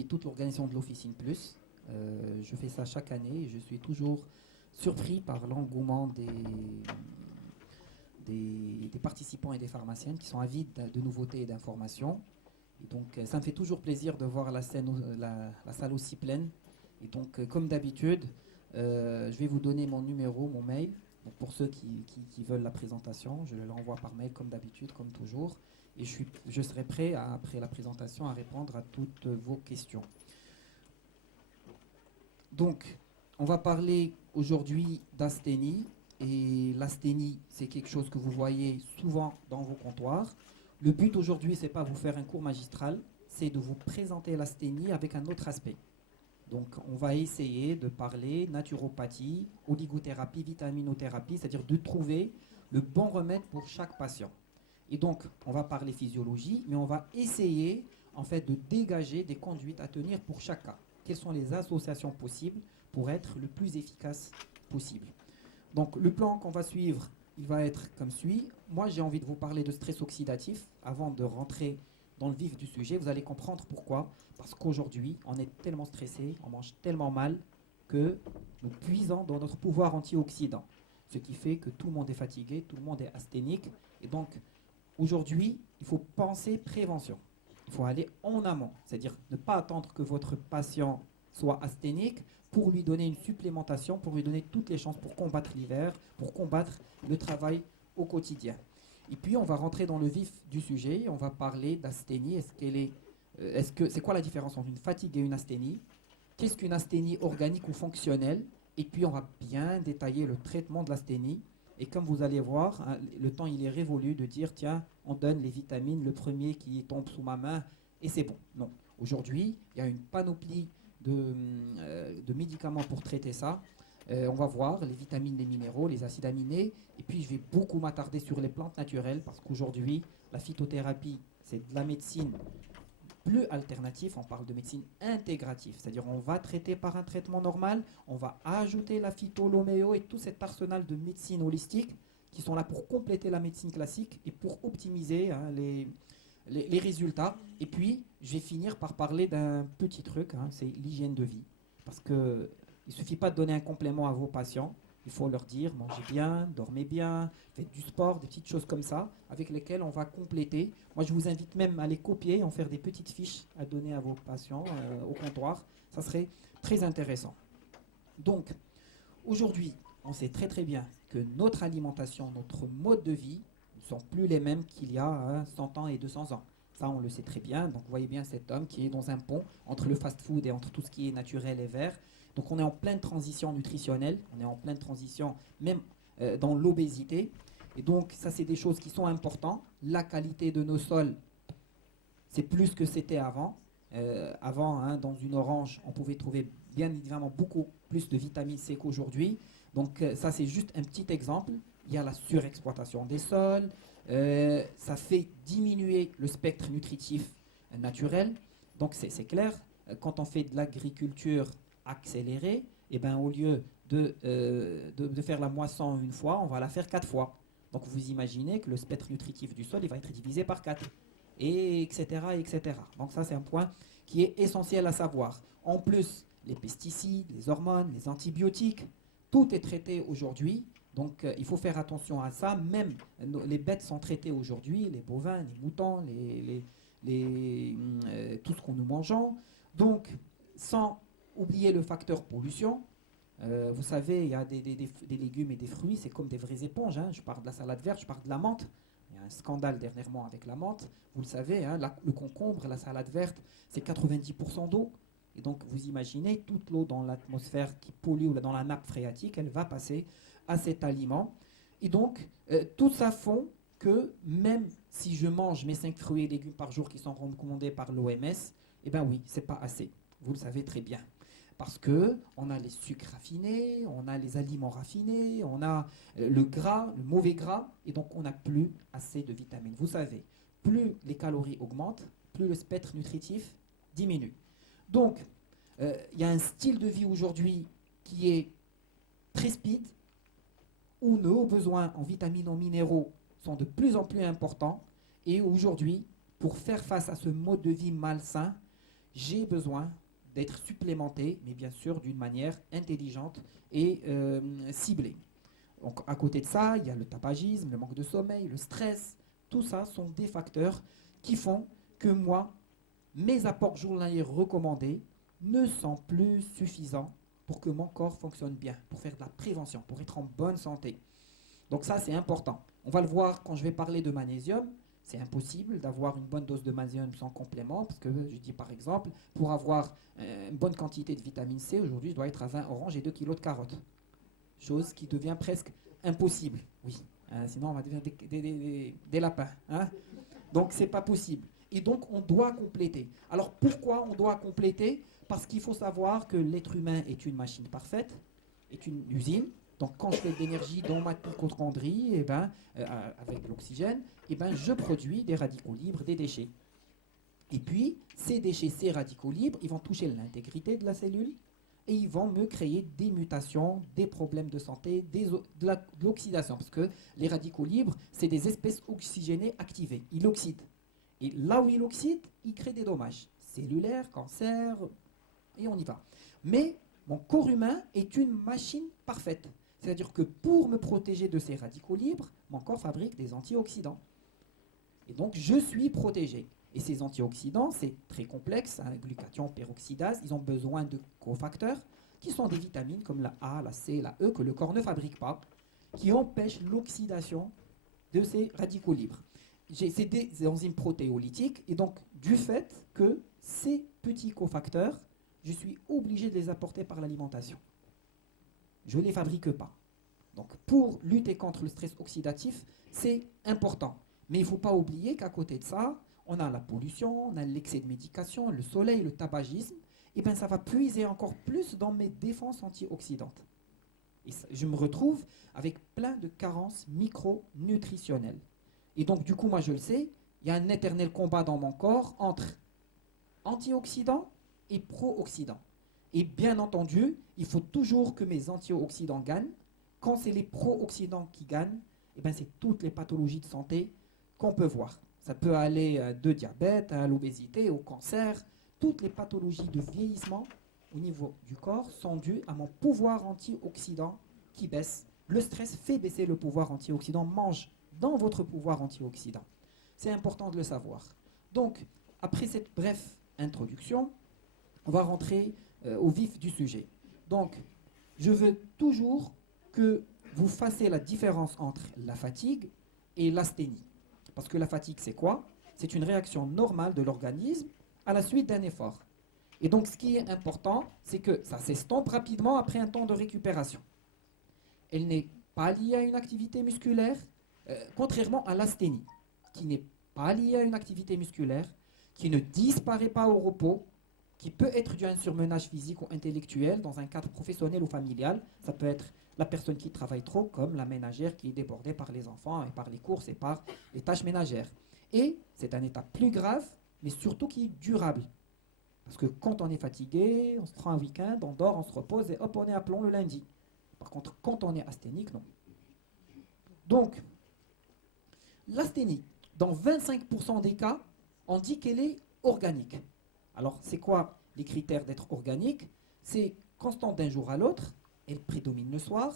depuis toute l'organisation de l'Officine Plus. Je fais ça chaque année et je suis toujours surpris par l'engouement des participants et des pharmaciennes qui sont avides de nouveautés et d'informations. Et donc, ça me fait toujours plaisir de voir la salle aussi pleine. Et donc, comme d'habitude, je vais vous donner mon numéro, mon mail. Donc, pour ceux qui veulent la présentation, je l'envoie par mail comme d'habitude, comme toujours. Et je serai prêt, après la présentation, à répondre à toutes vos questions. Donc, on va parler aujourd'hui d'asthénie. Et l'asthénie, c'est quelque chose que vous voyez souvent dans vos comptoirs. Le but aujourd'hui, ce n'est pas vous faire un cours magistral, c'est de vous présenter l'asthénie avec un autre aspect. Donc, on va essayer de parler naturopathie, oligothérapie, vitaminothérapie, c'est-à-dire de trouver le bon remède pour chaque patient. Et donc, on va parler physiologie, mais on va essayer en fait de dégager des conduites à tenir pour chaque cas. Quelles sont les associations possibles pour être le plus efficace possible. Donc, le plan qu'on va suivre, il va être comme suit. Moi, j'ai envie de vous parler de stress oxydatif avant de rentrer dans le vif du sujet. Vous allez comprendre pourquoi. Parce qu'aujourd'hui, on est tellement stressé, on mange tellement mal que nous puisons dans notre pouvoir antioxydant. Ce qui fait que tout le monde est fatigué, tout le monde est asthénique. Et donc, aujourd'hui, il faut penser prévention. Il faut aller en amont, c'est-à-dire ne pas attendre que votre patient soit asthénique pour lui donner une supplémentation, pour lui donner toutes les chances pour combattre l'hiver, pour combattre le travail au quotidien. Et puis, on va rentrer dans le vif du sujet. On va parler d'asthénie. C'est quoi la différence entre une fatigue et une asthénie? Qu'est-ce qu'une asthénie organique ou fonctionnelle? Et puis, on va bien détailler le traitement de l'asthénie. Et comme vous allez voir, hein, le temps, il est révolu de dire, tiens, on donne les vitamines, le premier qui tombe sous ma main, et c'est bon. Non. Aujourd'hui, il y a une panoplie de médicaments pour traiter ça. On va voir les vitamines, les minéraux, les acides aminés. Et puis, je vais beaucoup m'attarder sur les plantes naturelles parce qu'aujourd'hui, la phytothérapie, c'est de la médecine plus alternative. On parle de médecine intégrative. C'est-à-dire, on va traiter par un traitement normal, on va ajouter la phyto, l'homéo et tout cet arsenal de médecine holistique qui sont là pour compléter la médecine classique et pour optimiser les résultats. Et puis, je vais finir par parler d'un petit truc, hein, c'est l'hygiène de vie. Parce qu'il ne suffit pas de donner un complément à vos patients, il faut leur dire mangez bien, dormez bien, faites du sport, des petites choses comme ça, avec lesquelles on va compléter. Moi, je vous invite même à les copier, en faire des petites fiches à donner à vos patients au comptoir. Ça serait très intéressant. Donc, aujourd'hui, on sait très très bien que notre alimentation, notre mode de vie, ne sont plus les mêmes qu'il y a 100 ans et 200 ans. Ça, on le sait très bien. Donc, vous voyez bien cet homme qui est dans un pont entre le fast-food et entre tout ce qui est naturel et vert. Donc, on est en pleine transition nutritionnelle. On est en pleine transition même dans l'obésité. Et donc, ça, c'est des choses qui sont importantes. La qualité de nos sols, c'est plus que c'était avant. Avant, hein, dans une orange, on pouvait trouver bien évidemment beaucoup plus de vitamine C qu'aujourd'hui. Donc, ça, c'est juste un petit exemple. Il y a la surexploitation des sols. Ça fait diminuer le spectre nutritif naturel. Donc, c'est clair, quand on fait de l'agriculture accélérée, eh ben, au lieu de faire la moisson une fois, on va la faire 4 fois. Donc, vous imaginez que le spectre nutritif du sol, il va être divisé par 4 et etc., etc. Donc ça, c'est un point qui est essentiel à savoir. En plus, les pesticides, les hormones, les antibiotiques, tout est traité aujourd'hui. Donc il faut faire attention à ça. Même les bêtes sont traitées aujourd'hui, les bovins, les moutons, tout ce qu'on nous mangeons. Donc, sans oublier le facteur pollution, vous savez, il y a des légumes et des fruits, c'est comme des vraies éponges. Hein. Je parle de la salade verte, je parle de la menthe. Il y a un scandale dernièrement avec la menthe. Vous le savez, hein, le concombre, la salade verte, c'est 90% d'eau. Et donc, vous imaginez, toute l'eau dans l'atmosphère qui pollue ou dans la nappe phréatique, elle va passer à cet aliment. Et donc, tout ça font que même si je mange mes 5 fruits et légumes par jour qui sont recommandés par l'OMS, eh bien oui, c'est pas assez. Vous le savez très bien. Parce qu'on a les sucres raffinés, on a les aliments raffinés, on a le gras, le mauvais gras, et donc on n'a plus assez de vitamines. Vous savez, plus les calories augmentent, plus le spectre nutritif diminue. Donc, il y a un style de vie aujourd'hui qui est très speed, où nos besoins en vitamines, en minéraux sont de plus en plus importants, et aujourd'hui, pour faire face à ce mode de vie malsain, j'ai besoin d'être supplémenté, mais bien sûr d'une manière intelligente et ciblée. Donc à côté de ça, il y a le tabagisme, le manque de sommeil, le stress. Tout ça sont des facteurs qui font que moi, mes apports journaliers recommandés ne sont plus suffisants pour que mon corps fonctionne bien, pour faire de la prévention, pour être en bonne santé. Donc ça, c'est important. On va le voir quand je vais parler de magnésium. C'est impossible d'avoir une bonne dose de magnésium sans complément, parce que je dis par exemple, pour avoir une bonne quantité de vitamine C, aujourd'hui, je dois être à 20 oranges et 2 kilos de carottes. Chose qui devient presque impossible. Oui, sinon on va devenir des lapins. Hein. Donc c'est pas possible. Et donc on doit compléter. Alors pourquoi on doit compléter? Parce qu'il faut savoir que l'être humain est une machine parfaite, est une usine. Donc quand je fais de l'énergie dans ma mitochondrie, avec l'oxygène, je produis des radicaux libres, des déchets. Et puis ces déchets, ces radicaux libres, ils vont toucher l'intégrité de la cellule et ils vont me créer des mutations, des problèmes de santé, de l'oxydation. Parce que les radicaux libres, c'est des espèces oxygénées activées. Ils oxydent. Et là où ils oxydent, ils créent des dommages cellulaires, cancer, et on y va. Mais mon corps humain est une machine parfaite. C'est-à-dire que pour me protéger de ces radicaux libres, mon corps fabrique des antioxydants. Et donc, je suis protégé. Et ces antioxydants, c'est très complexe, hein, glutathion, peroxydase, ils ont besoin de cofacteurs, qui sont des vitamines comme la A, la C, la E, que le corps ne fabrique pas, qui empêchent l'oxydation de ces radicaux libres. C'est des enzymes protéolytiques, et donc, du fait que ces petits cofacteurs, je suis obligé de les apporter par l'alimentation. Je ne les fabrique pas. Donc, pour lutter contre le stress oxydatif, c'est important. Mais il ne faut pas oublier qu'à côté de ça, on a la pollution, on a l'excès de médication, le soleil, le tabagisme. Et bien, ça va puiser encore plus dans mes défenses antioxydantes. Et ça, je me retrouve avec plein de carences micronutritionnelles. Et donc, du coup, moi, je le sais, il y a un éternel combat dans mon corps entre antioxydants et pro-oxydants. Et bien entendu, il faut toujours que mes antioxydants gagnent. Quand c'est les pro-oxydants qui gagnent, c'est toutes les pathologies de santé qu'on peut voir. Ça peut aller de diabète à l'obésité, au cancer. Toutes les pathologies de vieillissement au niveau du corps sont dues à mon pouvoir antioxydant qui baisse. Le stress fait baisser le pouvoir antioxydant, mange dans votre pouvoir antioxydant. C'est important de le savoir. Donc, après cette brève introduction, on va rentrer au vif du sujet. Donc, je veux toujours que vous fassiez la différence entre la fatigue et l'asthénie. Parce que la fatigue, c'est quoi? C'est une réaction normale de l'organisme à la suite d'un effort. Et donc, ce qui est important, c'est que ça s'estompe rapidement après un temps de récupération. Elle n'est pas liée à une activité musculaire, contrairement à l'asthénie, qui n'est pas liée à une activité musculaire, qui ne disparaît pas au repos, qui peut être dû à un surmenage physique ou intellectuel dans un cadre professionnel ou familial. Ça peut être la personne qui travaille trop, comme la ménagère qui est débordée par les enfants et par les courses et par les tâches ménagères. Et c'est un état plus grave, mais surtout qui est durable. Parce que quand on est fatigué, on se prend un week-end, on dort, on se repose et hop, on est à plomb le lundi. Par contre, quand on est asthénique, non. Donc, l'asthénie, dans 25% des cas, on dit qu'elle est organique. Alors, c'est quoi les critères d'être organique? C'est constante d'un jour à l'autre, elle prédomine le soir,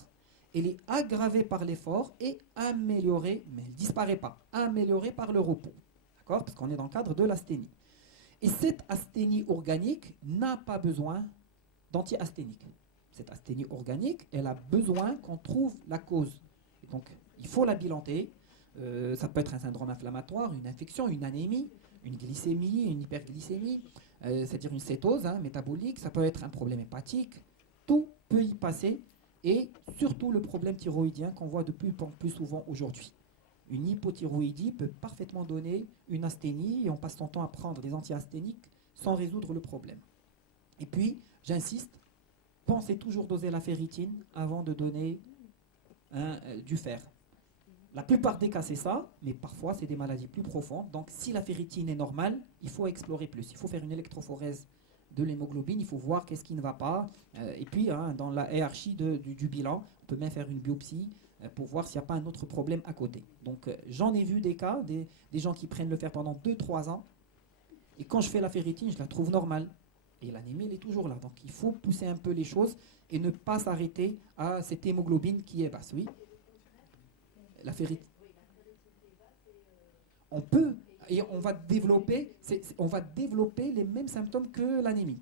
elle est aggravée par l'effort et améliorée, mais elle ne disparaît pas, améliorée par le repos. D'accord? Parce qu'on est dans le cadre de l'asthénie. Et cette asthénie organique n'a pas besoin d'anti-asthénique. Cette asthénie organique, elle a besoin qu'on trouve la cause. Et donc, il faut la bilanter. Ça peut être un syndrome inflammatoire, une infection, une anémie, une glycémie, une hyperglycémie, c'est-à-dire une cétose métabolique, ça peut être un problème hépatique, tout peut y passer, et surtout le problème thyroïdien qu'on voit de plus en plus souvent aujourd'hui. Une hypothyroïdie peut parfaitement donner une asthénie, et on passe son temps à prendre des anti-asthéniques sans résoudre le problème. Et puis, j'insiste, pensez toujours doser la ferritine avant de donner du fer. La plupart des cas, c'est ça, mais parfois, c'est des maladies plus profondes. Donc, si la ferritine est normale, il faut explorer plus. Il faut faire une électrophorèse de l'hémoglobine, il faut voir qu'est-ce qui ne va pas. Et puis, dans la hiérarchie du bilan, on peut même faire une biopsie pour voir s'il n'y a pas un autre problème à côté. Donc, j'en ai vu des cas, des gens qui prennent le fer pendant 2-3 ans, Et quand je fais la ferritine, je la trouve normale. Et l'anémie, elle est toujours là. Donc il faut pousser un peu les choses et ne pas s'arrêter à cette hémoglobine qui est basse. Oui, la ferritine. On peut, et on va développer les mêmes symptômes que l'anémie,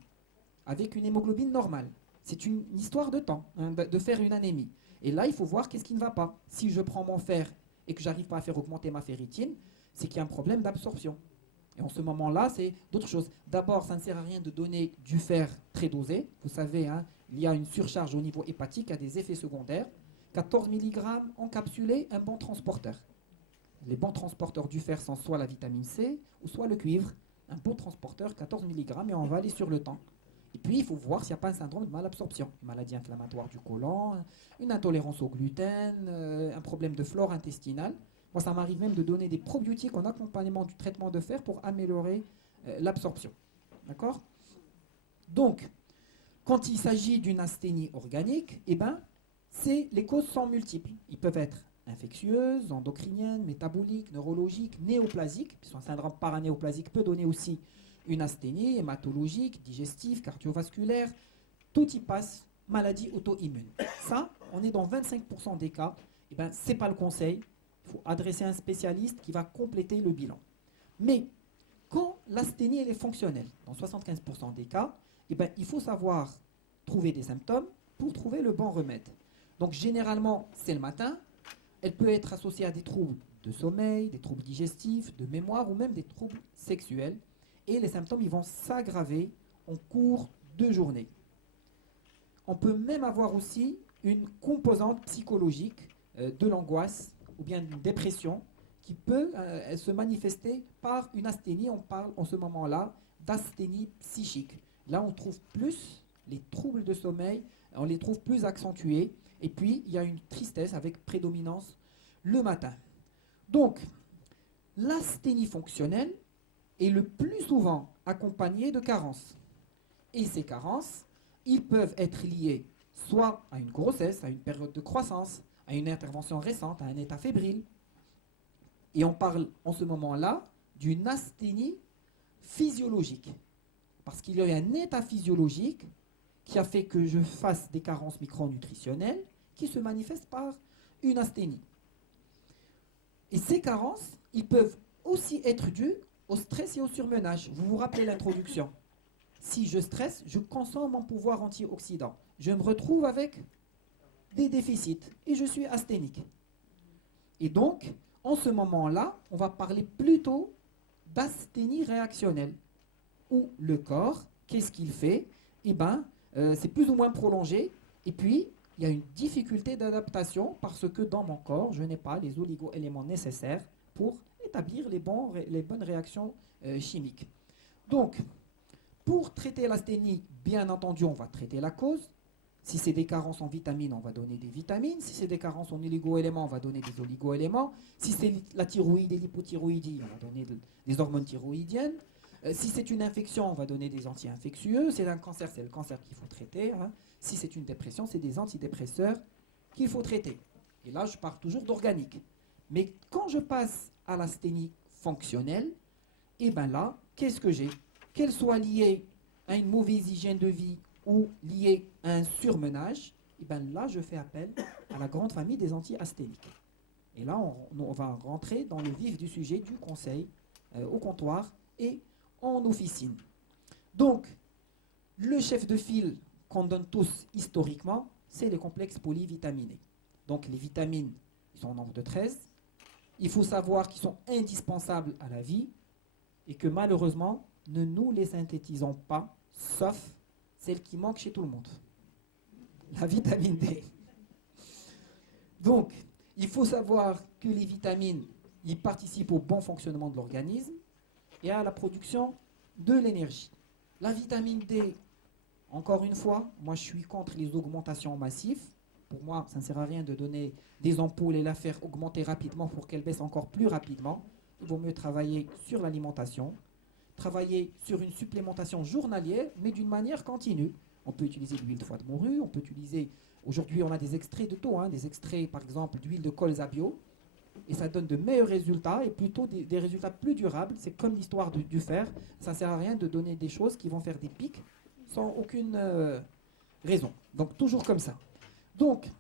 avec une hémoglobine normale. C'est une histoire de temps, hein, de faire une anémie. Et là, il faut voir qu'est-ce qui ne va pas. Si je prends mon fer et que j'arrive pas à faire augmenter ma ferritine, c'est qu'il y a un problème d'absorption. Et en ce moment-là, c'est d'autres choses. D'abord, ça ne sert à rien de donner du fer très dosé. Vous savez, hein, il y a une surcharge au niveau hépatique, il y a des effets secondaires. 14 mg encapsulé, un bon transporteur. Les bons transporteurs du fer sont soit la vitamine C ou soit le cuivre. Un bon transporteur, 14 mg, et on va aller sur le temps. Et puis, il faut voir s'il n'y a pas un syndrome de malabsorption, une maladie inflammatoire du côlon, une intolérance au gluten, un problème de flore intestinale. Moi, ça m'arrive même de donner des probiotiques en accompagnement du traitement de fer pour améliorer l'absorption. D'accord? Donc, quand il s'agit d'une asthénie organique, eh ben, les causes sont multiples. Ils peuvent être infectieuses, endocriniennes, métaboliques, neurologiques, néoplasiques, puisqu'un syndrome paranéoplasique peut donner aussi une asthénie hématologique, digestive, cardiovasculaire, tout y passe, maladie auto-immune. Ça, on est dans 25% des cas, eh ben, ce n'est pas le conseil, il faut adresser un spécialiste qui va compléter le bilan. Mais quand l'asthénie elle est fonctionnelle, dans 75% des cas, eh ben, il faut savoir trouver des symptômes pour trouver le bon remède. Donc généralement, c'est le matin, elle peut être associée à des troubles de sommeil, des troubles digestifs, de mémoire ou même des troubles sexuels. Et les symptômes ils vont s'aggraver en cours de journée. On peut même avoir aussi une composante psychologique de l'angoisse ou bien d'une dépression qui peut se manifester par une asthénie. On parle en ce moment-là d'asthénie psychique. Là, on trouve plus les troubles de sommeil, on les trouve plus accentués. Et puis, il y a une tristesse avec prédominance le matin. Donc, l'asthénie fonctionnelle est le plus souvent accompagnée de carences. Et ces carences, ils peuvent être liés soit à une grossesse, à une période de croissance, à une intervention récente, à un état fébrile. Et on parle en ce moment-là d'une asthénie physiologique. Parce qu'il y a un état physiologique qui a fait que je fasse des carences micronutritionnelles qui se manifestent par une asthénie. Et ces carences, ils peuvent aussi être dus au stress et au surmenage. Vous vous rappelez l'introduction. Si je stresse, je consomme mon pouvoir antioxydant. Je me retrouve avec des déficits et je suis asthénique. Et donc, en ce moment-là, on va parler plutôt d'asthénie réactionnelle, où le corps, qu'est-ce qu'il fait? Eh bien, c'est plus ou moins prolongé, et puis il y a une difficulté d'adaptation parce que dans mon corps, je n'ai pas les oligo-éléments nécessaires pour établir les bonnes réactions chimiques. Donc, pour traiter l'asthénie, bien entendu, on va traiter la cause. Si c'est des carences en vitamines, on va donner des vitamines. Si c'est des carences en oligo-éléments, on va donner des oligo-éléments. Si c'est la thyroïde et l'hypothyroïdie, on va donner des hormones thyroïdiennes. Si c'est une infection, on va donner des anti-infectieux. Si c'est un cancer, c'est le cancer qu'il faut traiter. Hein. Si c'est une dépression, c'est des antidépresseurs qu'il faut traiter. Et là, je parle toujours d'organique. Mais quand je passe à l'asthénie fonctionnelle, et bien là, qu'est-ce que j'ai? Qu'elle soit liée à une mauvaise hygiène de vie ou liée à un surmenage, et bien là, je fais appel à la grande famille des anti-asthéniques. Et là, on va rentrer dans le vif du sujet du conseil au comptoir et en officine. Donc, le chef de file qu'on donne tous historiquement, c'est les complexes polyvitaminés. Donc, les vitamines, ils sont au nombre de 13. Il faut savoir qu'ils sont indispensables à la vie et que malheureusement, ne nous les synthétisons pas, sauf celle qui manque chez tout le monde, la vitamine D. Donc, il faut savoir que les vitamines, ils participent au bon fonctionnement de l'organisme et à la production de l'énergie. La vitamine D, encore une fois, moi je suis contre les augmentations massives. Pour moi, ça ne sert à rien de donner des ampoules et la faire augmenter rapidement pour qu'elle baisse encore plus rapidement. Il vaut mieux travailler sur l'alimentation, travailler sur une supplémentation journalière, mais d'une manière continue. On peut utiliser de l'huile de foie de morue, on peut utiliser, aujourd'hui on a des extraits de taux, hein, des extraits par exemple d'huile de colza bio, et ça donne de meilleurs résultats et plutôt des résultats plus durables. C'est comme l'histoire du fer. Ça ne sert à rien de donner des choses qui vont faire des pics sans aucune raison. Donc toujours comme ça. Donc,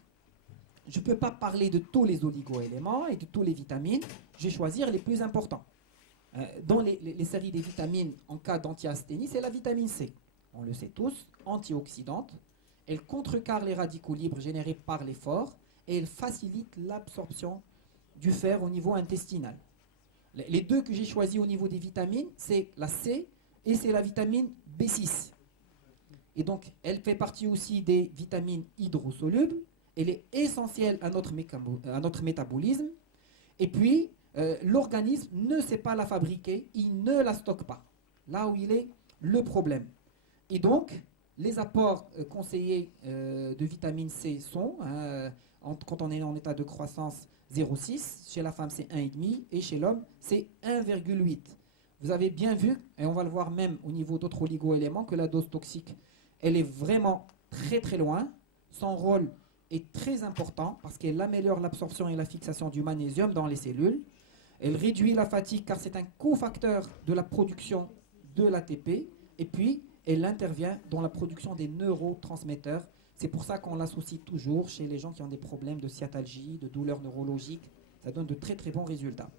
je ne peux pas parler de tous les oligo-éléments et de tous les vitamines. Je vais choisir les plus importants. Dans les séries des vitamines, en cas d'antiasthénie, c'est la vitamine C. On le sait tous, antioxydante. Elle contrecarre les radicaux libres générés par l'effort et elle facilite l'absorption du fer au niveau intestinal. Les deux que j'ai choisis au niveau des vitamines, c'est la C et c'est la vitamine B6. Et donc, elle fait partie aussi des vitamines hydrosolubles. Elle est essentielle à notre métabolisme. Et puis, l'organisme ne sait pas la fabriquer, il ne la stocke pas. Là où il est le problème. Et donc, les apports conseillés de vitamine C sont, quand on est en état de croissance, 0,6. Chez la femme, c'est 1,5. Et chez l'homme, c'est 1,8. Vous avez bien vu, et on va le voir même au niveau d'autres oligo-éléments, que la dose toxique, elle est vraiment très très loin. Son rôle est très important parce qu'elle améliore l'absorption et la fixation du magnésium dans les cellules. Elle réduit la fatigue car c'est un cofacteur de la production de l'ATP. Et puis, elle intervient dans la production des neurotransmetteurs. C'est pour ça qu'on l'associe toujours chez les gens qui ont des problèmes de sciatalgie, de douleurs neurologiques. Ça donne de très très bons résultats.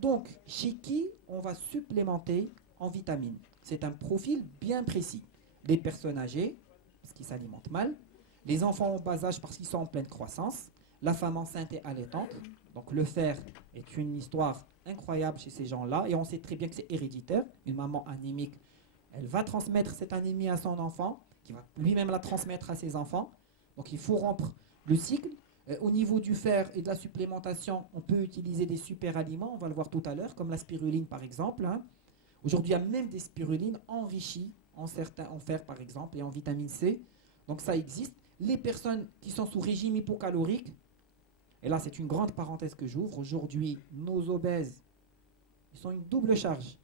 Donc, chez qui on va supplémenter en vitamines? C'est un profil bien précis. Les personnes âgées, parce qu'ils s'alimentent mal. Les enfants en bas âge parce qu'ils sont en pleine croissance. La femme enceinte et allaitante. Donc le fer est une histoire incroyable chez ces gens-là. Et on sait très bien que c'est héréditaire. Une maman anémique, elle va transmettre cette anémie à son enfant, qui va lui-même la transmettre à ses enfants. Donc il faut rompre le cycle. Au niveau du fer et de la supplémentation, on peut utiliser des super aliments, on va le voir tout à l'heure, comme la spiruline par exemple. Aujourd'hui, il y a même des spirulines enrichies en fer par exemple et en vitamine C. Donc ça existe. Les personnes qui sont sous régime hypocalorique, et là c'est une grande parenthèse que j'ouvre, aujourd'hui nos obèses, ils sont une double charge.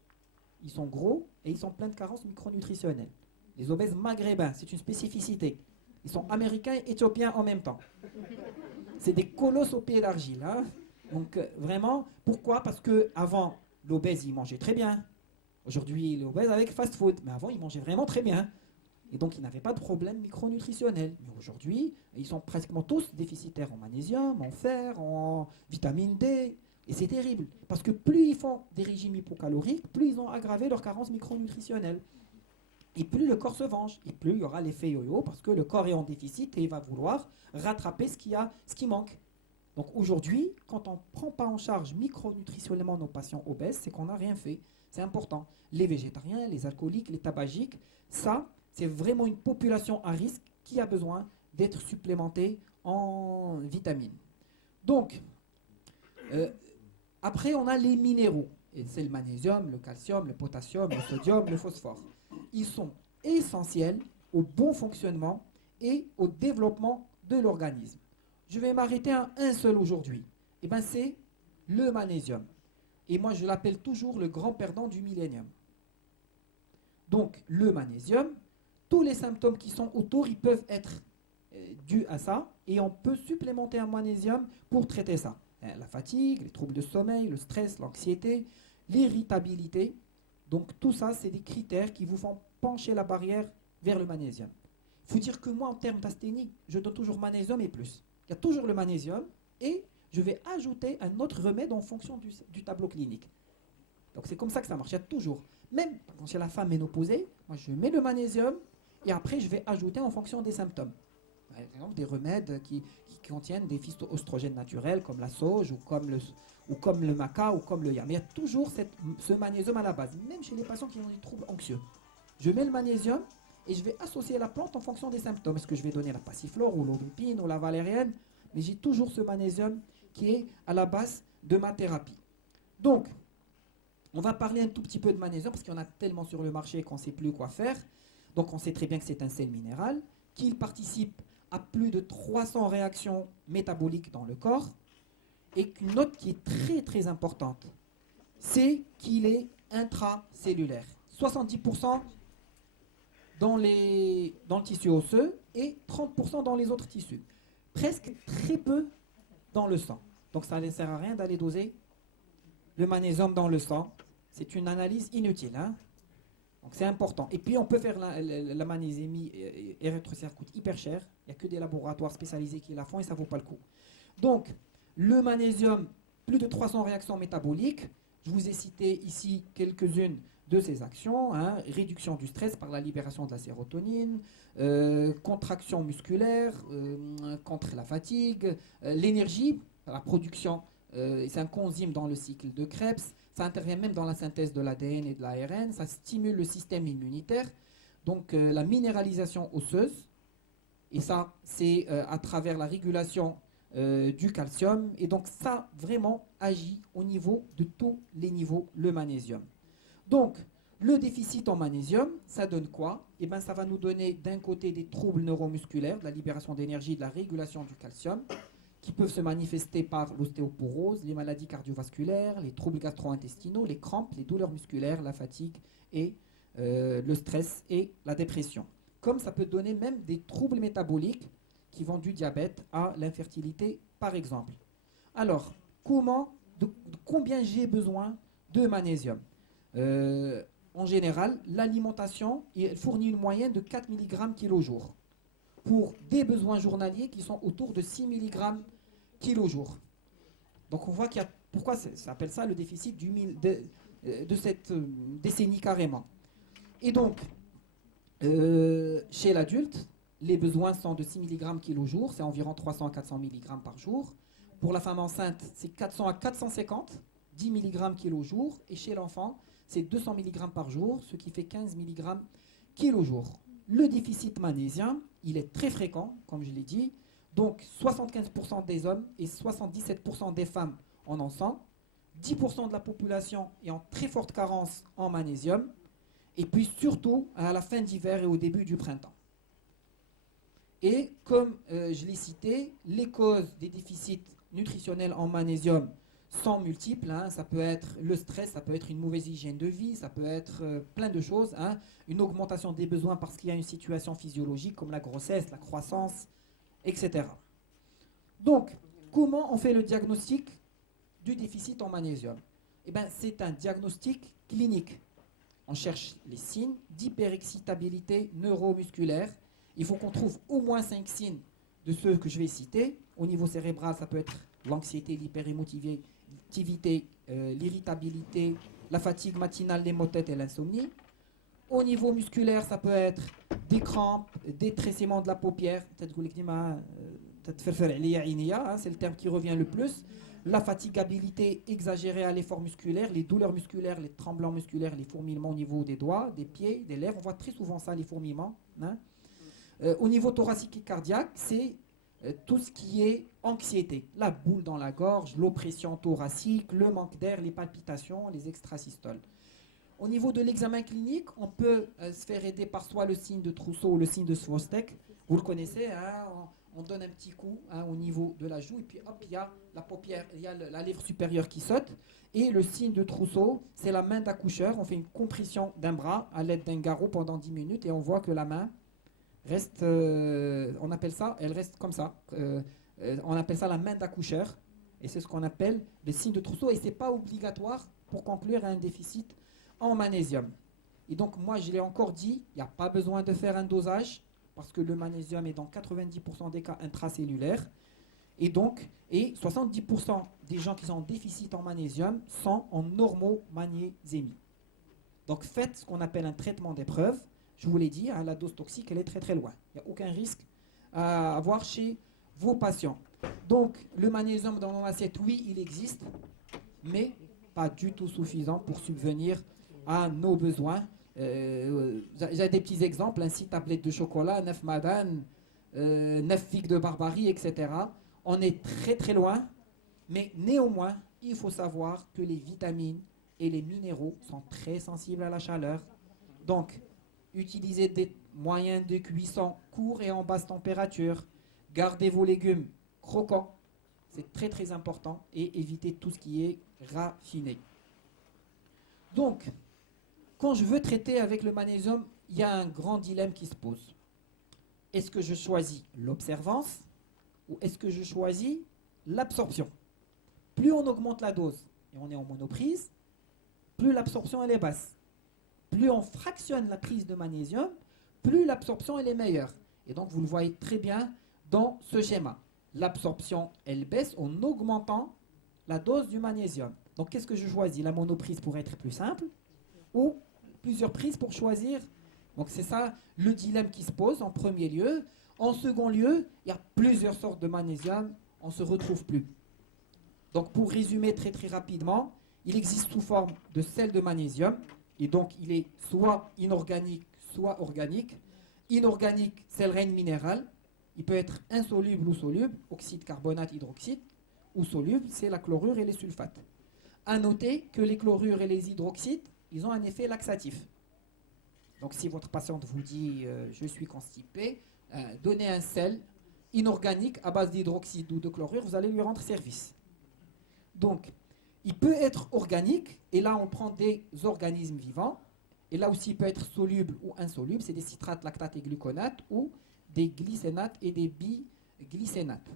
Ils sont gros et ils sont pleins de carences micronutritionnelles. Les obèses maghrébins, c'est une spécificité. Ils sont américains et éthiopiens en même temps. C'est des colosses au pied d'argile. Donc vraiment, pourquoi? Parce qu'avant, l'obèse, il mangeait très bien. Aujourd'hui, l'obèse avec fast-food. Mais avant, il mangeait vraiment très bien. Et donc, ils n'avaient pas de problème micronutritionnel. Mais aujourd'hui, ils sont pratiquement tous déficitaires en magnésium, en fer, en vitamine D. Et c'est terrible. Parce que plus ils font des régimes hypocaloriques, plus ils ont aggravé leur carence micronutritionnelle. Et plus le corps se venge. Et plus il y aura l'effet yo-yo, parce que le corps est en déficit et il va vouloir rattraper ce qui manque. Donc aujourd'hui, quand on ne prend pas en charge micronutritionnellement nos patients obèses, c'est qu'on n'a rien fait. C'est important. Les végétariens, les alcooliques, les tabagiques, ça, c'est vraiment une population à risque qui a besoin d'être supplémentée en vitamines. Donc, après, on a les minéraux. Et c'est le magnésium, le calcium, le potassium, le sodium, le phosphore. Ils sont essentiels au bon fonctionnement et au développement de l'organisme. Je vais m'arrêter à un seul aujourd'hui. Et ben c'est le magnésium. Et moi, je l'appelle toujours le grand perdant du millénium. Donc, le magnésium, tous les symptômes qui sont autour, ils peuvent être dus à ça. Et on peut supplémenter un magnésium pour traiter ça. La fatigue, les troubles de sommeil, le stress, l'anxiété, l'irritabilité. Donc, tout ça, c'est des critères qui vous font pencher la barrière vers le magnésium. Il faut dire que moi, en termes d'asthénie, je donne toujours magnésium et plus. Il y a toujours le magnésium et je vais ajouter un autre remède en fonction du tableau clinique. Donc c'est comme ça que ça marche, il y a toujours. Même quand c'est la femme ménopausée, moi je mets le magnésium et après je vais ajouter en fonction des symptômes. Par exemple, des remèdes qui contiennent des phytoœstrogènes naturels comme la sauge ou comme le maca ou comme le yam. Mais il y a toujours ce magnésium à la base, même chez les patients qui ont des troubles anxieux. Je mets le magnésium et je vais associer la plante en fonction des symptômes. Est-ce que je vais donner la passiflore ou l'aubépine ou la valériane? Mais j'ai toujours ce magnésium qui est à la base de ma thérapie. Donc, on va parler un tout petit peu de magnésium parce qu'il y en a tellement sur le marché qu'on ne sait plus quoi faire. Donc, on sait très bien que c'est un sel minéral, qu'il participe à plus de 300 réactions métaboliques dans le corps. Et qu'une note qui est très très importante, c'est qu'il est intracellulaire. 70% dans le tissu osseux et 30% dans les autres tissus. Presque très peu dans le sang. Donc ça ne sert à rien d'aller doser le magnésium dans le sang. C'est une analyse inutile. Hein. Donc c'est important. Et puis on peut faire la magnésémie érythrocytaire, coûte hyper cher. Il n'y a que des laboratoires spécialisés qui la font et ça ne vaut pas le coup. Donc le magnésium, plus de 300 réactions métaboliques. Je vous ai cité ici quelques-unes de ces actions. Hein. Réduction du stress par la libération de la sérotonine, contraction musculaire, contre la fatigue, l'énergie, la production, c'est un coenzyme dans le cycle de Krebs. Ça intervient même dans la synthèse de l'ADN et de l'ARN. Ça stimule le système immunitaire. Donc la minéralisation osseuse. Et ça, c'est à travers la régulation du calcium. Et donc ça, vraiment, agit au niveau de tous les niveaux, le magnésium. Donc, le déficit en magnésium, ça donne quoi? Eh bien, ça va nous donner d'un côté des troubles neuromusculaires, de la libération d'énergie, de la régulation du calcium, qui peuvent se manifester par l'ostéoporose, les maladies cardiovasculaires, les troubles gastro-intestinaux, les crampes, les douleurs musculaires, la fatigue et le stress et la dépression. Comme ça peut donner même des troubles métaboliques qui vont du diabète à l'infertilité, par exemple. Alors, combien j'ai besoin de magnésium? En général, l'alimentation fournit une moyenne de 4 mg kg/jour pour des besoins journaliers qui sont autour de 6 mg kg/jour. Donc on voit qu'il y a, pourquoi ça s'appelle ça le déficit de cette décennie carrément. Et donc, chez l'adulte, les besoins sont de 6 mg kg/jour, c'est environ 300 à 400 mg par jour. Pour la femme enceinte, c'est 400 à 450, 10 mg kg/jour. Et chez l'enfant, c'est 200 mg par jour, ce qui fait 15 mg kg/jour. Le déficit magnésien, il est très fréquent, comme je l'ai dit. Donc, 75% des hommes et 77% des femmes en ont. 10% de la population est en très forte carence en magnésium. Et puis, surtout, à la fin d'hiver et au début du printemps. Et comme je l'ai cité, les causes des déficits nutritionnels en magnésium sont multiples. Hein. Ça peut être le stress, ça peut être une mauvaise hygiène de vie, ça peut être plein de choses. Hein. Une augmentation des besoins parce qu'il y a une situation physiologique comme la grossesse, la croissance, etc. Donc, comment on fait le diagnostic du déficit en magnésium? Eh bien, c'est un diagnostic clinique. On cherche les signes d'hyperexcitabilité neuromusculaire. Il faut qu'on trouve au moins 5 signes de ceux que je vais citer. Au niveau cérébral, ça peut être l'anxiété, l'hyperémotivité, l'irritabilité, la fatigue matinale, les maux de tête et l'insomnie. Au niveau musculaire, ça peut être des crampes, des trécements de la paupière. C'est le terme qui revient le plus. La fatigabilité exagérée à l'effort musculaire, les douleurs musculaires, les tremblants musculaires, les fourmillements au niveau des doigts, des pieds, des lèvres. On voit très souvent ça, les fourmillements. Hein. Au niveau thoracique et cardiaque, c'est tout ce qui est anxiété. La boule dans la gorge, l'oppression thoracique, le manque d'air, les palpitations, les extrasystoles. Au niveau de l'examen clinique, on peut se faire aider par soit le signe de Trousseau ou le signe de Swostek. Vous le connaissez, hein, on donne un petit coup hein, au niveau de la joue et puis hop, il y a la paupière, il y a la lèvre supérieure qui saute. Et le signe de Trousseau, c'est la main d'accoucheur. On fait une compression d'un bras à l'aide d'un garrot pendant 10 minutes et on voit que la main reste, on appelle ça, elle reste comme ça. On appelle ça la main d'accoucheur. Et c'est ce qu'on appelle le signe de Trousseau. Et ce n'est pas obligatoire pour conclure à un déficit en magnésium. Et donc, moi, je l'ai encore dit, il n'y a pas besoin de faire un dosage parce que le magnésium est dans 90% des cas intracellulaire. Et donc, 70% des gens qui sont en déficit en magnésium sont en normomagnésémie. Donc, faites ce qu'on appelle un traitement d'épreuve. Je vous l'ai dit, hein, la dose toxique, elle est très très loin. Il n'y a aucun risque à avoir chez vos patients. Donc, le magnésium dans l'assiette, oui, il existe, mais pas du tout suffisant pour subvenir à nos besoins. J'ai des petits exemples, 6 tablettes de chocolat, 9 madanes, 9 figues de barbarie, etc. On est très très loin, mais néanmoins, il faut savoir que les vitamines et les minéraux sont très sensibles à la chaleur. Donc, utilisez des moyens de cuisson courts et en basse température. Gardez vos légumes croquants, c'est très très important, et évitez tout ce qui est raffiné. Donc, quand je veux traiter avec le magnésium, il y a un grand dilemme qui se pose. Est-ce que je choisis l'observance ou est-ce que je choisis l'absorption? plus on augmente la dose et on est en monoprise, plus l'absorption elle est basse. Plus on fractionne la prise de magnésium, plus l'absorption elle est meilleure. Et donc vous le voyez très bien dans ce schéma. L'absorption elle baisse en augmentant la dose du magnésium. Donc qu'est-ce que je choisis? La monoprise pour être plus simple ou plusieurs prises pour choisir? Donc c'est ça le dilemme qui se pose en premier lieu. En second lieu, il y a plusieurs sortes de magnésium, on ne se retrouve plus. Donc pour résumer très très rapidement, il existe sous forme de sel de magnésium, et donc il est soit inorganique, soit organique. Inorganique, c'est le règne minéral, il peut être insoluble ou soluble, oxyde, carbonate, hydroxyde, ou soluble, c'est la chlorure et les sulfates. À noter que les chlorures et les hydroxydes, ils ont un effet laxatif. Donc si votre patiente vous dit je suis constipé, donnez un sel inorganique à base d'hydroxyde ou de chlorure, vous allez lui rendre service. Donc, il peut être organique, et là on prend des organismes vivants, et là aussi il peut être soluble ou insoluble, c'est des citrates, lactates et gluconates, ou des glycénates et des biglycénates.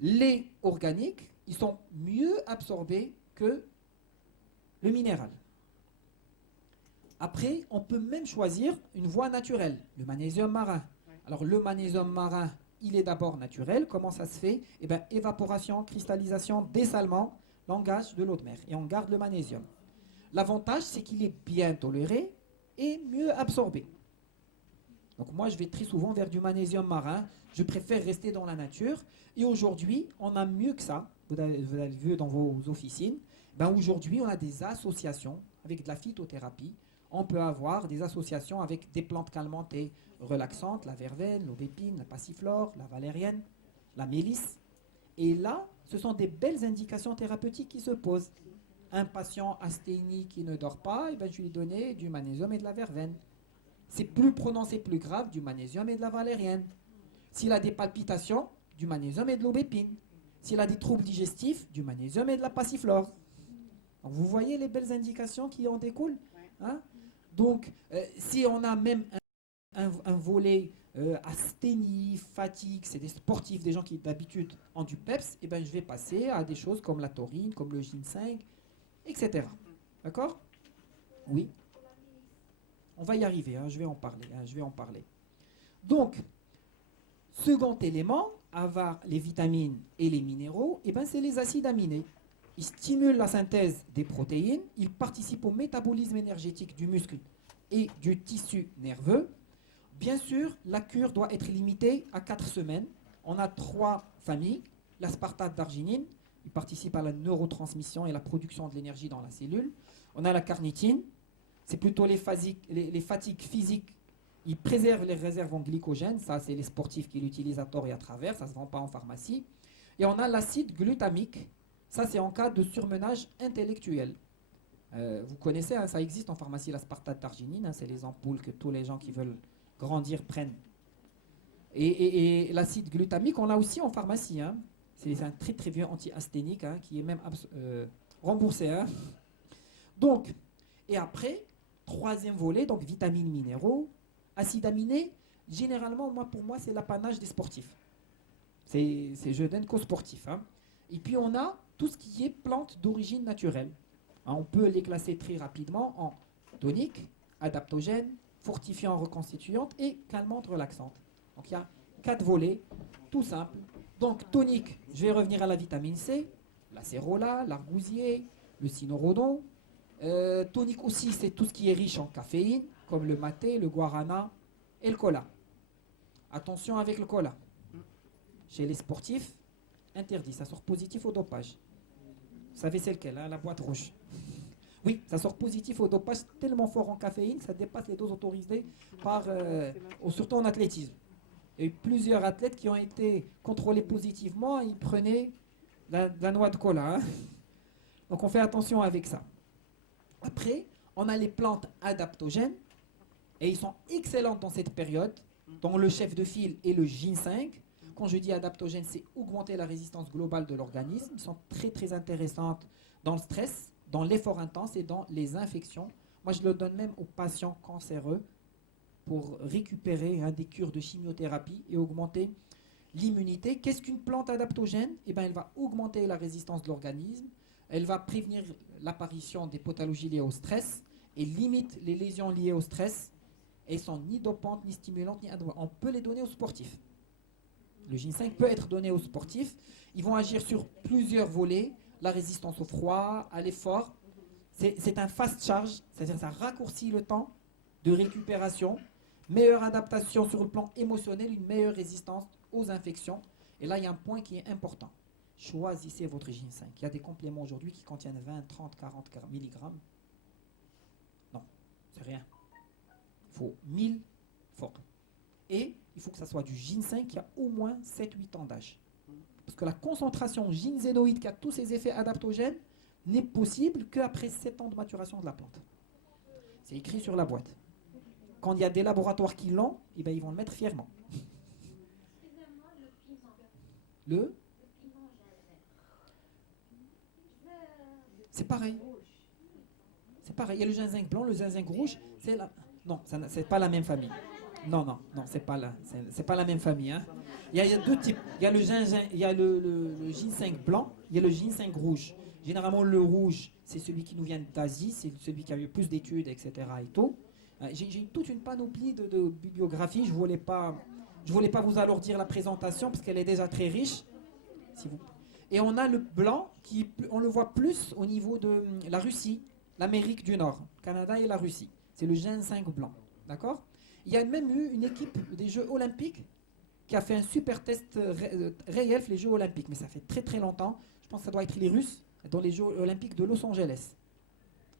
Les organiques, ils sont mieux absorbés que le minéral. Après, on peut même choisir une voie naturelle, le magnésium marin. Alors le magnésium marin, il est d'abord naturel. Comment ça se fait? Eh bien, évaporation, cristallisation, dessalement, langage de l'eau de mer. Et on garde le magnésium. L'avantage, c'est qu'il est bien toléré et mieux absorbé. Donc moi, je vais très souvent vers du magnésium marin. Je préfère rester dans la nature. Et aujourd'hui, on a mieux que ça. Vous avez vu dans vos officines. Ben aujourd'hui, on a des associations avec de la phytothérapie. On peut avoir des associations avec des plantes calmantes et relaxantes, la verveine, l'aubépine, la passiflore, la valériane, la mélisse. Et là, ce sont des belles indications thérapeutiques qui se posent. Un patient asthénique qui ne dort pas, eh ben, je lui donner du magnésium et de la verveine. C'est plus prononcé, plus grave, du magnésium et de la valériane. S'il a des palpitations, du magnésium et de l'aubépine. S'il a des troubles digestifs, du magnésium et de la passiflore. Donc, vous voyez les belles indications qui en découlent, hein? Donc, si on a même un volet asthénie, fatigue, c'est des sportifs, des gens qui d'habitude ont du PEPS, eh ben, je vais passer à des choses comme la taurine, comme le ginseng, etc. D'accord? Oui. On va y arriver, hein, je vais en parler. Donc, second élément, avoir les vitamines et les minéraux, eh ben, c'est les acides aminés. Ils stimulent la synthèse des protéines, ils participent au métabolisme énergétique du muscle et du tissu nerveux. Bien sûr, la cure doit être limitée à 4 semaines. On a 3 familles. L'aspartate d'arginine, il participe à la neurotransmission et la production de l'énergie dans la cellule. On a la carnitine, c'est plutôt les fatigues physiques. Il préserve les réserves en glycogène, ça c'est les sportifs qui l'utilisent à tort et à travers, ça ne se vend pas en pharmacie. Et on a l'acide glutamique, ça c'est en cas de surmenage intellectuel. Vous connaissez, hein, ça existe en pharmacie, l'aspartate d'arginine, hein, c'est les ampoules que tous les gens qui veulent grandir prennent. Et l'acide glutamique, on l'a aussi en pharmacie. Hein. C'est un très très vieux anti-asthénique hein, qui est même remboursé. Hein. Donc, et après, troisième volet, donc vitamines, minéraux, acides aminés. Généralement, pour moi, c'est l'apanage des sportifs. Je donne qu'aux sportifs. Hein. Et puis, on a tout ce qui est plantes d'origine naturelle. Hein, on peut les classer très rapidement en toniques, adaptogènes, fortifiantes, reconstituantes et calmantes, relaxantes. Donc, il y a 4 volets, tout simple. Donc, tonique, je vais revenir à la vitamine C, l'acérola, l'argousier, le cynorhodon. Tonique aussi, c'est tout ce qui est riche en caféine, comme le maté, le guarana et le cola. Attention avec le cola. Chez les sportifs, interdit, ça sort positif au dopage. Vous savez c'est lequel, hein, la boîte rouge. Oui, ça sort positif au dopage tellement fort en caféine, ça dépasse les doses autorisées surtout en athlétisme. Il y a eu plusieurs athlètes qui ont été contrôlés positivement, ils prenaient la noix de cola. Hein. Donc on fait attention avec ça. Après, on a les plantes adaptogènes, et ils sont excellentes dans cette période, dont le chef de file est le ginseng. Quand je dis adaptogène, c'est augmenter la résistance globale de l'organisme. Ils sont très très intéressantes dans le stress, dans l'effort intense et dans les infections. Moi, je le donne même aux patients cancéreux pour récupérer des cures de chimiothérapie et augmenter l'immunité. Qu'est-ce qu'une plante adaptogène? Eh ben, elle va augmenter la résistance de l'organisme, elle va prévenir l'apparition des pathologies liées au stress et limite les lésions liées au stress. Elles sont ni dopantes, ni stimulantes, ni adaptogennes. On peut les donner aux sportifs. Le ginseng peut être donné aux sportifs. Ils vont agir sur plusieurs volets, la résistance au froid, à l'effort. C'est un fast charge, c'est-à-dire que ça raccourcit le temps de récupération, meilleure adaptation sur le plan émotionnel, une meilleure résistance aux infections. Et là, il y a un point qui est important. Choisissez votre ginseng. Il y a des compléments aujourd'hui qui contiennent 20, 30, 40 mg. Non, c'est rien. Il faut 1000 forts. Et il faut que ça soit du ginseng qui a au moins 7-8 ans d'âge. Parce que la concentration ginsénoïde qui a tous ces effets adaptogènes n'est possible qu'après 7 ans de maturation de la plante. C'est écrit sur la boîte. Quand il y a des laboratoires qui l'ont, eh ben, ils vont le mettre fièrement. Le C'est pareil. C'est pareil. Il y a le ginseng blanc, le ginseng rouge. C'est la... Non, c'est pas la même famille. Non, c'est pas la même famille. Hein. Il y a deux types. Il y a le ginseng, il y a le ginseng blanc, il y a le ginseng rouge. Généralement, le rouge, c'est celui qui nous vient d'Asie, c'est celui qui a eu plus d'études, etc. Et tout. J'ai toute une panoplie de bibliographies. Je voulais pas vous alourdir la présentation parce qu'elle est déjà très riche. Si vous... Et on a le blanc, on le voit plus au niveau de la Russie, l'Amérique du Nord, Canada et la Russie. C'est le ginseng blanc. D'accord? Il y a même eu une équipe des Jeux Olympiques qui a fait un super test réel, les Jeux Olympiques. Mais ça fait très très longtemps. Je pense que ça doit être les Russes dans les Jeux Olympiques de Los Angeles.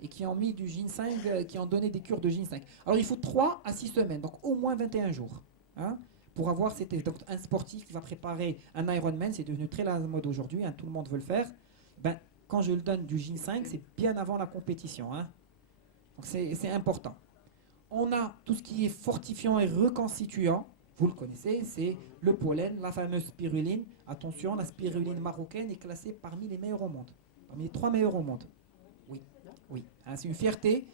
Et qui ont mis du ginseng, qui ont donné des cures de ginseng. Alors il faut 3 à 6 semaines, donc au moins 21 jours. Hein, pour avoir donc, un sportif qui va préparer un Ironman, c'est devenu très la mode aujourd'hui, hein, tout le monde veut le faire. Ben, quand je le donne du ginseng, c'est bien avant la compétition. Hein. Donc c'est important. On a tout ce qui est fortifiant et reconstituant, vous le connaissez, c'est le pollen, la fameuse spiruline. Attention, la spiruline marocaine est classée parmi les meilleures au monde, parmi les 3 meilleures au monde. Oui, hein, c'est une fierté,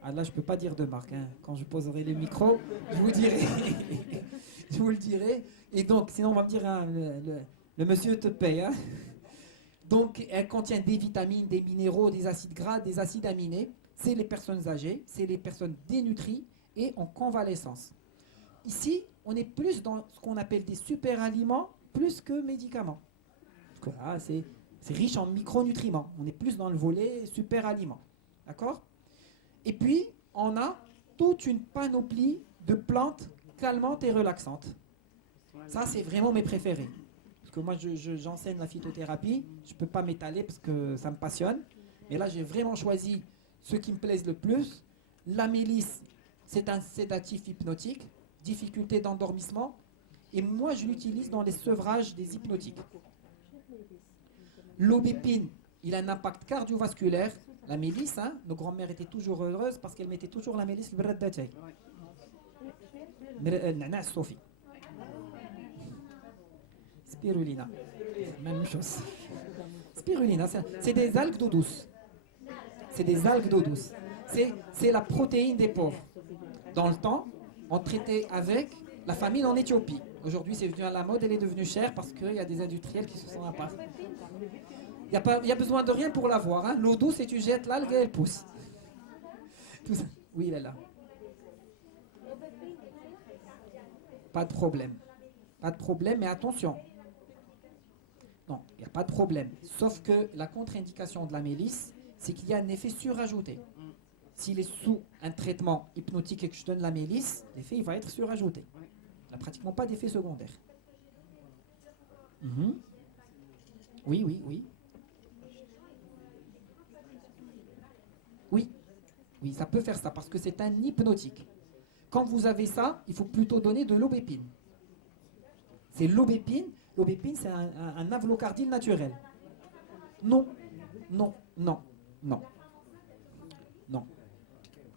Ah, là, je ne peux pas dire de marque. Hein. Quand je poserai le micro, je vous dirai. Je vous le dirai. Et donc, sinon, on va me dire, hein, le monsieur te paye. Hein. Donc, elle contient des vitamines, des minéraux, des acides gras, des acides aminés. C'est les personnes âgées, c'est les personnes dénutries et en convalescence. Ici, on est plus dans ce qu'on appelle des super-aliments plus que médicaments. Parce que là, c'est riche en micronutriments. On est plus dans le volet super-aliments. D'accord ? Et puis, on a toute une panoplie de plantes calmantes et relaxantes. Ça, c'est vraiment mes préférés. Parce que moi, j'enseigne la phytothérapie. Je ne peux pas m'étaler parce que ça me passionne. Mais là, j'ai vraiment choisi ceux qui me plaisent le plus. La mélisse, c'est un sédatif hypnotique. Difficulté d'endormissement. Et moi, je l'utilise dans les sevrages des hypnotiques. L'aubépine, il a un impact cardiovasculaire. La mélisse, hein, nos grands-mères étaient toujours heureuses parce qu'elles mettaient toujours la mélisse le braddatay. Nana Sophie. Spirulina. Même chose. Spirulina, c'est des algues d'eau douce. C'est des algues d'eau douce. C'est la protéine des pauvres. Dans le temps, on traitait avec la famine en Éthiopie. Aujourd'hui, c'est devenu à la mode, elle est devenue chère parce qu'il y a des industriels qui se sont apparus. Il n'y a besoin de rien pour l'avoir. Hein. L'eau douce, et tu jettes l'algue et elle pousse. Tout ça. Oui, il est là. Pas de problème. Pas de problème, mais attention. Non, il n'y a pas de problème. Sauf que la contre-indication de la mélisse, c'est qu'il y a un effet surajouté. S'il est sous un traitement hypnotique et que je donne la mélisse, l'effet il va être surajouté. Il n'a pratiquement pas d'effet secondaire. Oui. Oui, ça peut faire ça parce que c'est un hypnotique. Quand vous avez ça, il faut plutôt donner de l'aubépine. C'est l'aubépine. L'aubépine, c'est un avlocardine naturel. Non.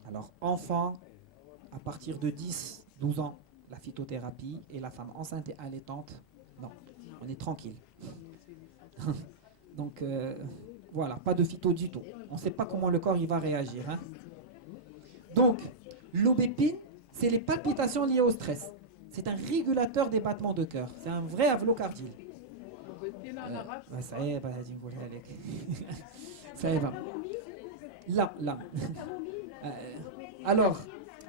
Alors, enfant, à partir de 10, 12 ans, la phytothérapie et la femme enceinte et allaitante, non, on est tranquille. Donc, voilà, pas de phyto du tout. On ne sait pas comment le corps il va réagir. Hein. Donc, l'aubépine, c'est les palpitations liées au stress. C'est un régulateur des battements de cœur. C'est un vrai avlocardile. Ça y est, ça y va. Là. Alors,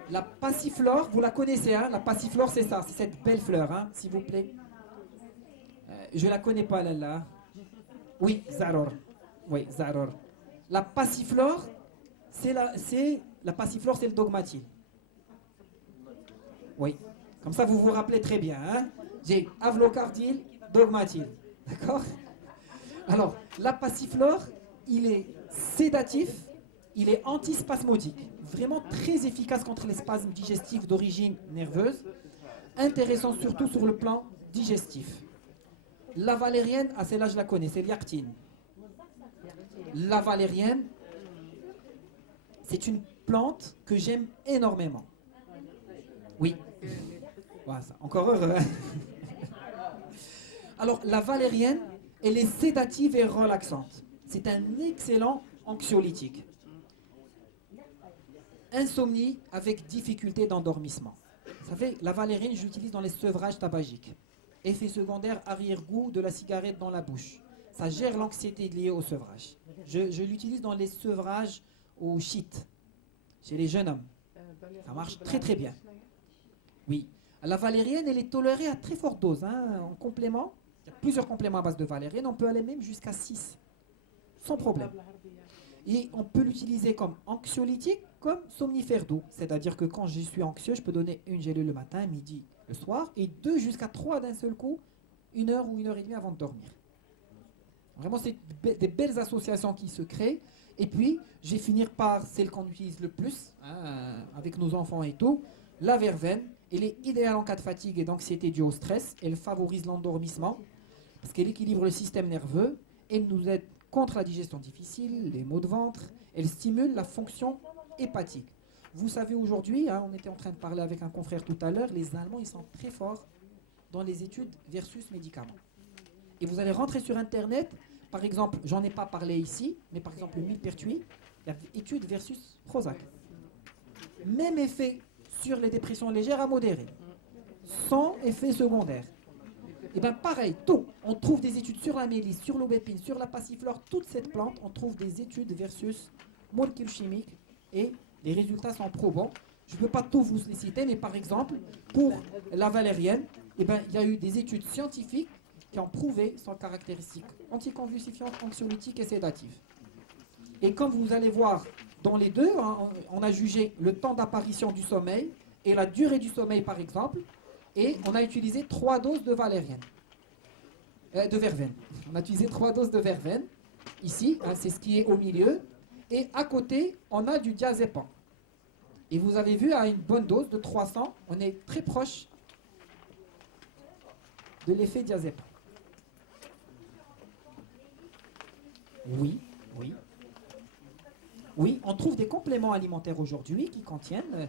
la passiflore, vous la connaissez, hein? La passiflore, c'est ça, c'est cette belle fleur, hein, s'il vous plaît. Je la connais pas, là. Oui, Zaror. Oui, Zaror. La passiflore, la passiflore, c'est le dogmatine. Oui, comme ça vous vous rappelez très bien. Hein? J'ai avlocardile, dogmatile. D'accord? Alors, la passiflore, il est sédatif, il est antispasmodique. Vraiment très efficace contre les spasmes digestifs d'origine nerveuse. Intéressant surtout sur le plan digestif. La valérienne, celle-là je la connais, c'est l'iactine. La valérienne, c'est une plante que j'aime énormément. Oui. Voilà, encore heureux. Hein. Alors, la valérienne, elle est sédative et relaxante. C'est un excellent anxiolytique. Insomnie avec difficulté d'endormissement. Vous savez, la valériane, j'utilise dans les sevrages tabagiques. Effet secondaire, arrière-goût de la cigarette dans la bouche. Ça gère l'anxiété liée au sevrage. Je l'utilise dans les sevrages au shit, chez les jeunes hommes. Ça marche très très bien. Oui. La valérienne, elle est tolérée à très forte dose. Hein, en complément, il y a plusieurs compléments à base de valérienne. On peut aller même jusqu'à 6, sans problème. Et on peut l'utiliser comme anxiolytique, comme somnifère doux. C'est-à-dire que quand je suis anxieux, je peux donner une gélule le matin, midi, le soir, et 2 jusqu'à 3 d'un seul coup, 1 heure ou 1h30 avant de dormir. Vraiment, c'est des belles associations qui se créent. Et puis, je vais finir par celle qu'on utilise le plus, hein, avec nos enfants et tout, la verveine. Elle est idéale en cas de fatigue et d'anxiété due au stress. Elle favorise l'endormissement parce qu'elle équilibre le système nerveux. Elle nous aide contre la digestion difficile, les maux de ventre. Elle stimule la fonction hépatique. Vous savez aujourd'hui, hein, on était en train de parler avec un confrère tout à l'heure, les Allemands, ils sont très forts dans les études versus médicaments. Et vous allez rentrer sur Internet, par exemple, j'en ai pas parlé ici, mais par exemple le millepertuis, il y a études versus Prozac. Même effet sur les dépressions légères à modérées, sans effet secondaire. Et bien pareil, tout. On trouve des études sur la mélisse, sur l'aubépine, sur la passiflore, toute cette plante, on trouve des études versus molécules chimiques et les résultats sont probants. Je ne peux pas tout vous les citer, mais par exemple, pour la valérienne, eh ben, il y a eu des études scientifiques qui ont prouvé son caractéristique anticonvulsifiante, anxiolytique et sédative. Et comme vous allez voir dans les deux, hein, on a jugé le temps d'apparition du sommeil et la durée du sommeil par exemple, et on a utilisé 3 doses de valérienne, de verveine. On a utilisé 3 doses de verveine, ici, hein, c'est ce qui est au milieu, et à côté, on a du diazépam. Et vous avez vu, à une bonne dose de 300, on est très proche de l'effet diazépam. Oui. Oui, on trouve des compléments alimentaires aujourd'hui qui contiennent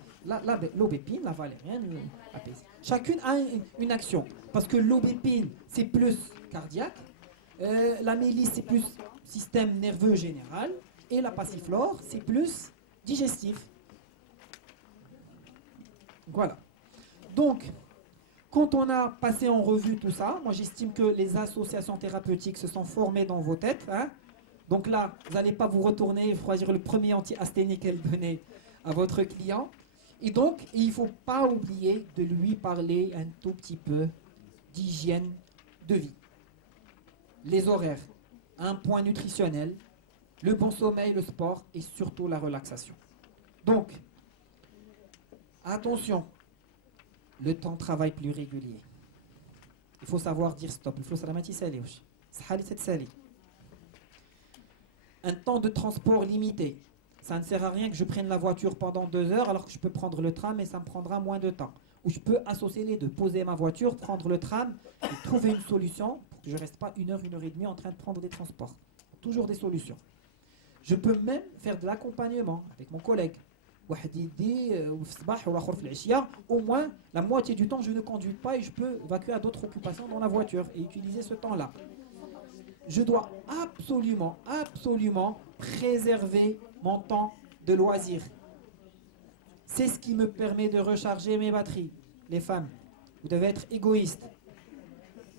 l'aubépine, la valérienne, la PCI. Chacune a une action. Parce que l'aubépine, c'est plus cardiaque, la mélisse, c'est plus système nerveux général, et la passiflore, c'est plus digestif. Voilà. Donc, quand on a passé en revue tout ça, moi j'estime que les associations thérapeutiques se sont formées dans vos têtes, hein. Donc là, vous n'allez pas vous retourner et choisir le premier anti-asthénique qu'elle donnait à votre client. Et donc, il ne faut pas oublier de lui parler un tout petit peu d'hygiène de vie. Les horaires, un point nutritionnel, le bon sommeil, le sport et surtout la relaxation. Donc, attention, le temps de travail plus régulier. Il faut savoir dire stop. Il faut salamati sali. Un temps de transport limité. Ça ne sert à rien que je prenne la voiture pendant 2 heures alors que je peux prendre le tram et ça me prendra moins de temps. Ou je peux associer les deux, poser ma voiture, prendre le tram et trouver une solution pour que je ne reste pas 1 heure, 1 heure et demie en train de prendre des transports. Toujours des solutions. Je peux même faire de l'accompagnement avec mon collègue. Au moins, la moitié du temps, je ne conduis pas et je peux évacuer à d'autres occupations dans la voiture et utiliser ce temps-là. Je dois absolument préserver mon temps de loisir. C'est ce qui me permet de recharger mes batteries, les femmes. Vous devez être égoïste.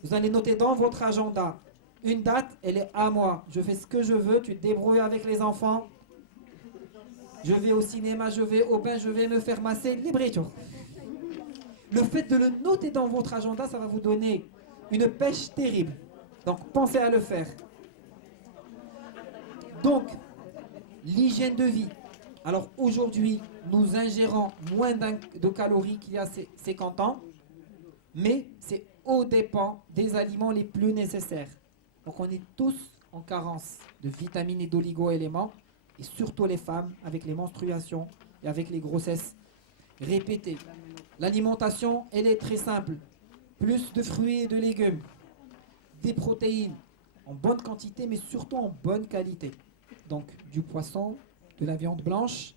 Vous allez noter dans votre agenda une date, elle est à moi. Je fais ce que je veux, tu te débrouilles avec les enfants. Je vais au cinéma, je vais au bain, je vais me faire masser, librito. Le fait de le noter dans votre agenda, ça va vous donner une pêche terrible. Donc pensez à le faire. Donc, l'hygiène de vie. Alors aujourd'hui, nous ingérons moins de calories qu'il y a 50 ans, mais c'est aux dépens des aliments les plus nécessaires. Donc on est tous en carence de vitamines et d'oligo-éléments, et surtout les femmes avec les menstruations et avec les grossesses répétées. L'alimentation, elle est très simple. Plus de fruits et de légumes, des protéines en bonne quantité, mais surtout en bonne qualité. Donc du poisson, de la viande blanche,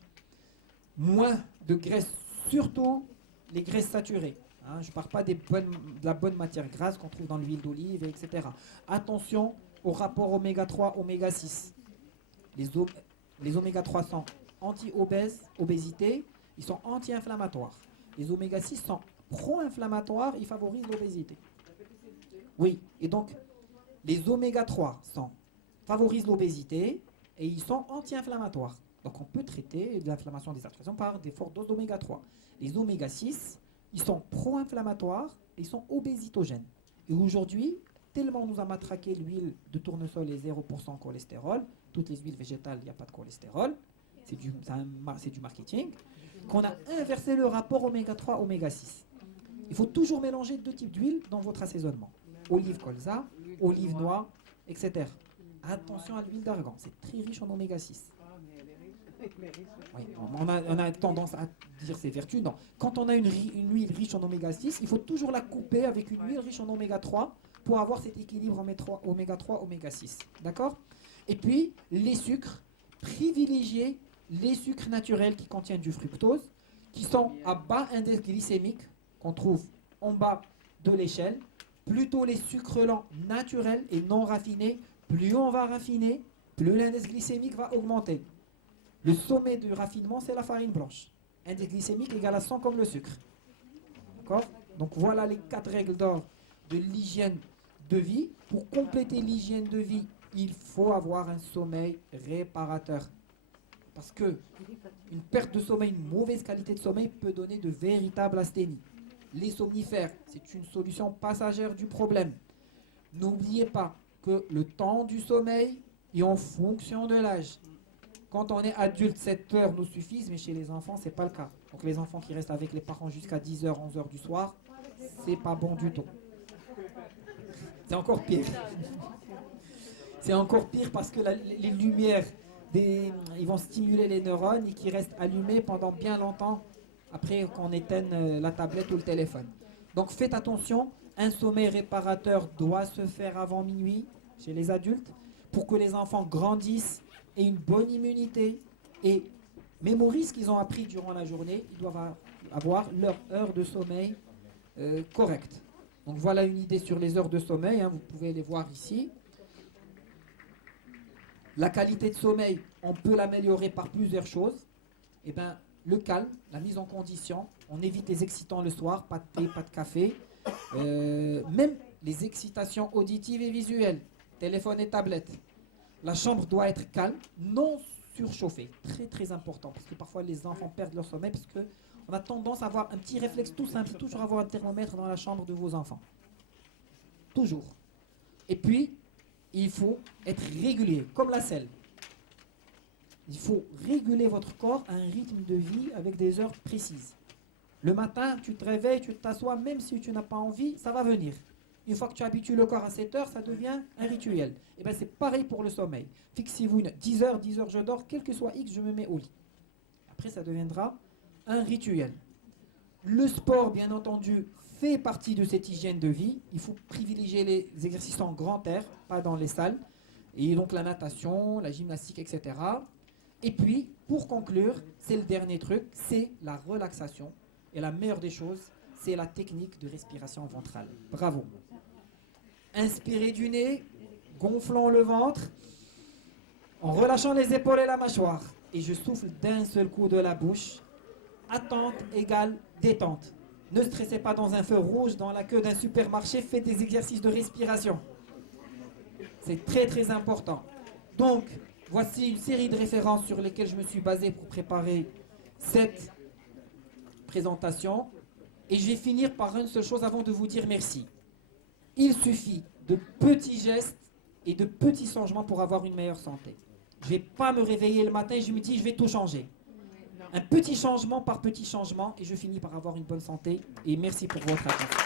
moins de graisse, surtout les graisses saturées. Hein, je ne parle pas de la bonne matière grasse qu'on trouve dans l'huile d'olive, etc. Attention au rapport oméga 3, oméga 6. Les oméga 3 sont anti-obésité, ils sont anti-inflammatoires. Les oméga 6 sont pro-inflammatoires, ils favorisent l'obésité. Oui, et donc les oméga 3 favorisent l'obésité et ils sont anti-inflammatoires. Donc on peut traiter de l'inflammation des articulations par des fortes doses d'oméga 3. Les oméga 6, ils sont pro-inflammatoires et ils sont obésitogènes. Et aujourd'hui, tellement on nous a matraqué l'huile de tournesol et 0% cholestérol, toutes les huiles végétales, il n'y a pas de cholestérol, c'est du marketing, qu'on a inversé le rapport oméga 3, oméga 6. Il faut toujours mélanger deux types d'huile dans votre assaisonnement. Olive colza, olive noire, etc. Attention à l'huile d'argan, c'est très riche en oméga 6. Oui, on a tendance à dire ses vertus. Non. Quand on a une huile riche en oméga 6, il faut toujours la couper avec une huile riche en oméga 3 pour avoir cet équilibre oméga 3, oméga 6. D'accord? Et puis, les sucres, privilégiez les sucres naturels qui contiennent du fructose, qui sont à bas index glycémique, qu'on trouve en bas de l'échelle. Plutôt les sucres lents naturels et non raffinés. Plus on va raffiner, plus l'index glycémique va augmenter. Le sommet du raffinement, c'est la farine blanche. Index glycémique égale à 100 comme le sucre. D'accord? Donc voilà les 4 règles d'or de l'hygiène de vie. Pour compléter l'hygiène de vie, il faut avoir un sommeil réparateur. Parce que une perte de sommeil, une mauvaise qualité de sommeil peut donner de véritables asthénies. Les somnifères, c'est une solution passagère du problème. N'oubliez pas que le temps du sommeil est en fonction de l'âge. Quand on est adulte, 7 heures nous suffisent, mais chez les enfants, ce n'est pas le cas. Donc les enfants qui restent avec les parents jusqu'à 10h, 11h du soir, c'est pas bon du tout. C'est encore pire. C'est encore pire parce que les lumières, ils vont stimuler les neurones et qui restent allumés pendant bien longtemps après qu'on éteigne la tablette ou le téléphone. Donc faites attention, un sommeil réparateur doit se faire avant minuit chez les adultes pour que les enfants grandissent et une bonne immunité et mémorisent ce qu'ils ont appris durant la journée. Ils doivent avoir leur heure de sommeil correcte. Donc voilà une idée sur les heures de sommeil, hein, vous pouvez les voir ici. La qualité de sommeil, on peut l'améliorer par plusieurs choses. Eh ben, le calme, la mise en condition, on évite les excitants le soir, pas de thé, pas de café. Même les excitations auditives et visuelles, téléphone et tablette. La chambre doit être calme, non surchauffée. Très très important, parce que parfois les enfants perdent leur sommeil, parce qu'on a tendance à avoir un petit réflexe tout simple, toujours avoir un thermomètre dans la chambre de vos enfants. Toujours. Et puis, il faut être régulier, comme la selle. Il faut réguler votre corps à un rythme de vie avec des heures précises. Le matin, tu te réveilles, tu t'assois, même si tu n'as pas envie, ça va venir. Une fois que tu habitues le corps à 7 heures, ça devient un rituel. Et bien c'est pareil pour le sommeil. Fixez-vous 10 heures je dors, quel que soit X, je me mets au lit. Après, ça deviendra un rituel. Le sport, bien entendu, fait partie de cette hygiène de vie. Il faut privilégier les exercices en grand air, pas dans les salles. Et donc la natation, la gymnastique, etc. Et puis, pour conclure, c'est le dernier truc, c'est la relaxation. Et la meilleure des choses, c'est la technique de respiration ventrale. Bravo. Inspirez du nez, gonflons le ventre, en relâchant les épaules et la mâchoire. Et je souffle d'un seul coup de la bouche. Attente égale détente. Ne stressez pas dans un feu rouge, dans la queue d'un supermarché, faites des exercices de respiration. C'est très très important. Donc, voici une série de références sur lesquelles je me suis basé pour préparer cette présentation. Et je vais finir par une seule chose avant de vous dire merci. Il suffit de petits gestes et de petits changements pour avoir une meilleure santé. Je ne vais pas me réveiller le matin et je me dis je vais tout changer. Un petit changement par petit changement et je finis par avoir une bonne santé. Et merci pour votre attention.